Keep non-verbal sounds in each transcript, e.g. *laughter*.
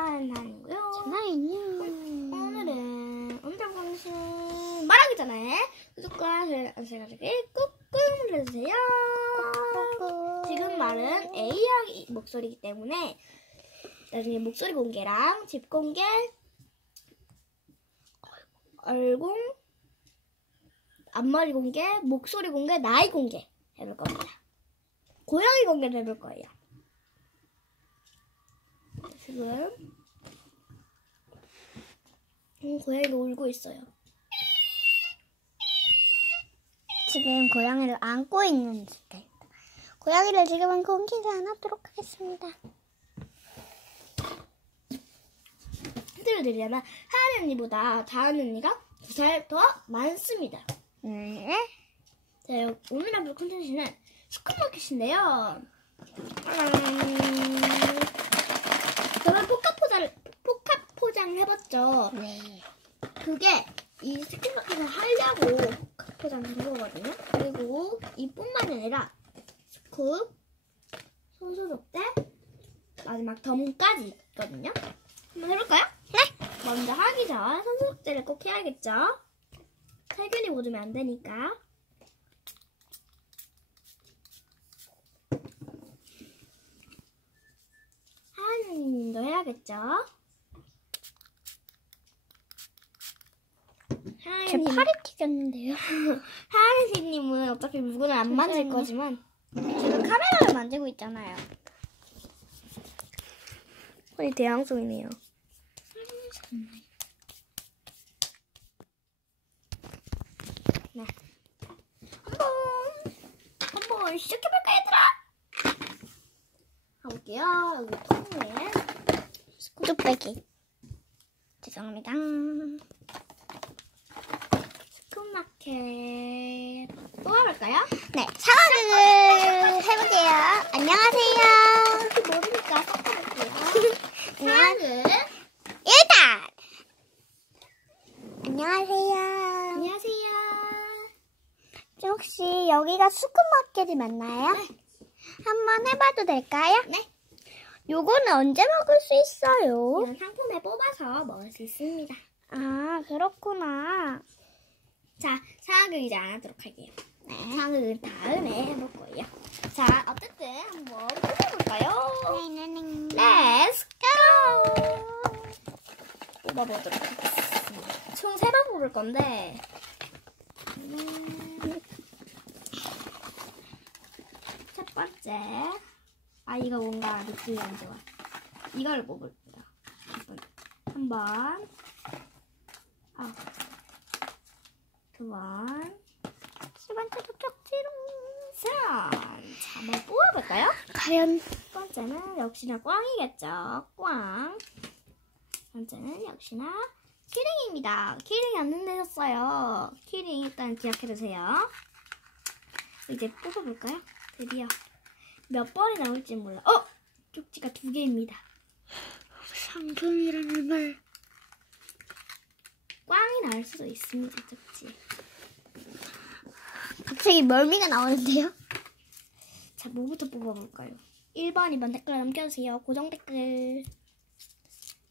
한한이고요. 전화인요. 오늘은 오늘 보신 말하기 전에 구독과 좋아요 알람설정까지 꾹꾹 눌러주세요. 지금 말은 AI 목소리이기 때문에 나중에 목소리 공개랑 집 공개, 얼공, 앞머리 공개, 목소리 공개, 나이 공개 해볼 겁니다. 고양이 공개를 해볼 거예요. 지금 음, 고양이가 울고 있어요. 지금 고양이를 안고 있는 상태입니다. 고양이를 지금은 공개를 안 하도록 하겠습니다. 힌트를 드리자면 하은 언니보다 다은 언니가 두 살 더 많습니다. 네. 자, 오늘 해볼 콘텐츠는 슈퍼마켓인데요. 음, 저는 포카 포장을, 포카 포장을 해봤죠. 네. 그게 이 슈퍼마켓을 하려고 포카 포장한 거거든요. 그리고 이뿐만 아니라 스쿱, 손소독제, 마지막 덤까지 있거든요. 한번 해볼까요? 네! 먼저 하기 전 손소독제를 꼭 해야겠죠? 살균이 묻으면 안 되니까. 하은님도 해야겠죠? 제 팔이 튀겼는데요. *laughs* 하은님은 어차피 물건을 안 만질. 거지만 지금 카메라를 만들고 있잖아요. 거의 대양송이네요. 네. 한번 한번 시작해볼까 얘들아? 가볼게요. 여기 통에 뚝배기. 죄송합니다. 스쿨마켓 뽑아볼까요? 네, 상황극을 해볼게요. 안녕하세요. 어떻게 모르니까 섞어볼게요. 상은 일단 안녕하세요. 안녕하세요. 혹시 여기가 수컷마켓이 맞나요? 한번 해봐도 될까요? 네. 요거는 언제 먹을 수 있어요? 이건 상품에 뽑아서 먹을 수 있습니다. 아 그렇구나. 자, 상황극 이제 안 하도록 할게요. 네. 상황극은 다음에 해볼 거예요. 자, 어쨌든 한번 뽑아볼까요? Let's go! 뽑아보도록 하겠습니다. 총 세 번 뽑을 건데, 음, 첫 번째, 아, 이거 뭔가 느낌이 안 좋아. 이걸 뽑을게요. 한 번, 아, 두 번, 세 번째 도착지롱. 자, 자, 한번 뽑아볼까요? 과연 첫 번째는 역시나 꽝이겠죠. 꽝. 두 번째는 역시나 키링입니다. 키링이 안 내셨어요. 키링 일단 기억해두세요. 이제 뽑아볼까요? 드디어 몇 번이 나올지 몰라. 어! 쪽지가 두 개입니다. 상품이라는 말. 꽝이 나올 수도 있습니다, 쪽지. 갑자기 멀미가 나오는데요? 자, 뭐부터 뽑아볼까요? 1번, 2번 댓글 남겨주세요. 고정 댓글.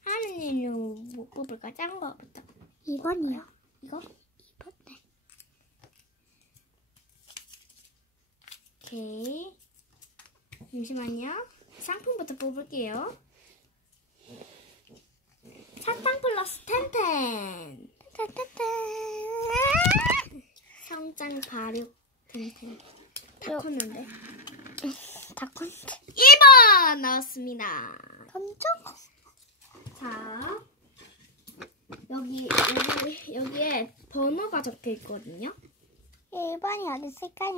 하느님은 뭐 뽑을까? 작은 거부터. 2번이요. 이거? 2번 네. 오케이. 잠시만요. 상품부터 뽑을게요. 사탕 플러스 텐텐. 따따따. 성장 발육 텐텐. 다 컸는데. 다 컸네. 1번 나왔습니다. 깜짝. 자. 여기, 여기, 여기에 번호가 적혀 있거든요. 1번이 어디 있을까요?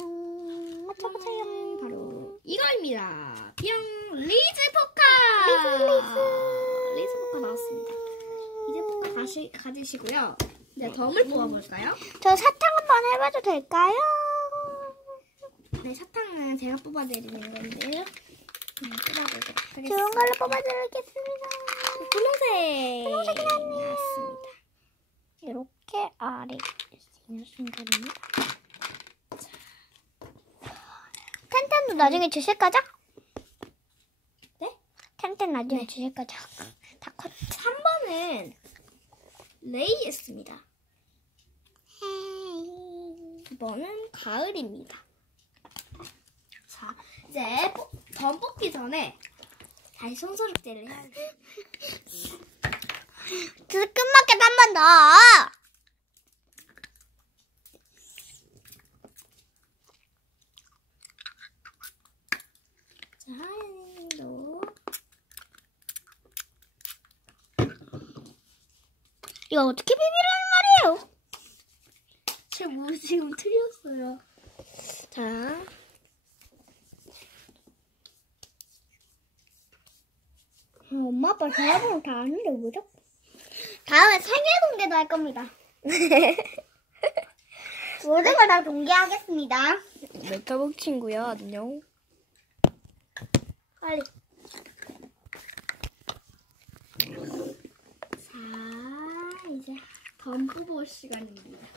맞춰보세요. 음, 바로 이거입니다. 뿅! 리즈 포카! 리즈, 리즈. 리즈 포카 나왔습니다. 리즈 포카 다시 가지시고요. 네, 덤을 뽑아볼까요? 저 사탕 한번 해봐도 될까요? 네, 사탕은 제가 뽑아드리는 건데요. 네, 뽑아보도록 하겠습니다. 좋은 걸로 뽑아드리겠습니다. 분홍색! 분홍색이. 나왔습니다. 이렇게 아래 있는 순간입니다. 텐텐도 나중에 주실 거죠? 네? 텐텐 나중에 네. 주실 거죠? 다 컸. 3번은 레이였습니다. 헤이. 2번은 가을입니다. 자, 이제 뽑- 전 뽑기 전에 다시 손소독제를 해야 돼요. 끝마켓 한번 더. 자, 하연이도 이거 어떻게 비비라는 말이에요? 제물 지금 틀렸어요. 자, 어, 엄마 아빠 전화번호 다 아는데 왜 자꾸? 다음에 생일 공개도 할 겁니다. *laughs* 모든 걸 다 공개하겠습니다. 메타북 친구야, 안녕. 빨리. 자, 덤 뽑을 시간입니다.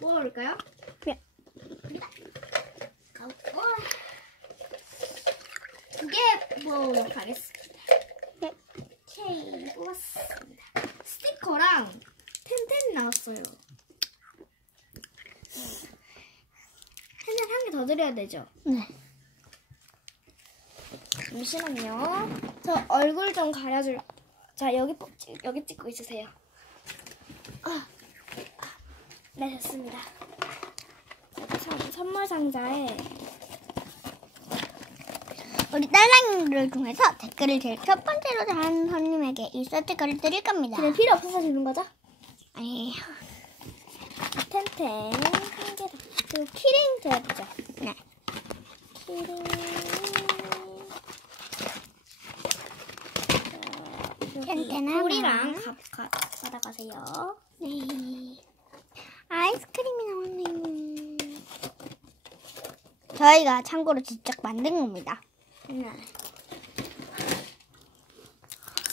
뭐 할까요? 네. 두개 뽑도록 하겠습니다. 네. 오케이, 뽑았습니다. 스티커랑 텐텐 나왔어요. 텐텐 한 개 더 드려야 되죠? 네. 잠시만요. 저 얼굴 좀 가려줄. 자 여기 여기 찍고 있으세요. 아, 아, 네 됐습니다. 선- 선물 상자에 우리 딸랑이들 중에서 댓글을 제일 첫 번째로 달은 손님에게 이 스티커를 드릴 겁니다. 지금 필요 없어서 주는 거죠? 아니에요. 텐텐 한개 더. 그리고 키링 줘야죠. 네. 키링. 텐텐 우리랑 하나. 가, 가, 받아가세요. 네. 아이스크림이 나왔네요. 저희가 참고로 직접 만든 겁니다. 네.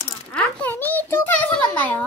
자, 팬이 쪽에서 만나요.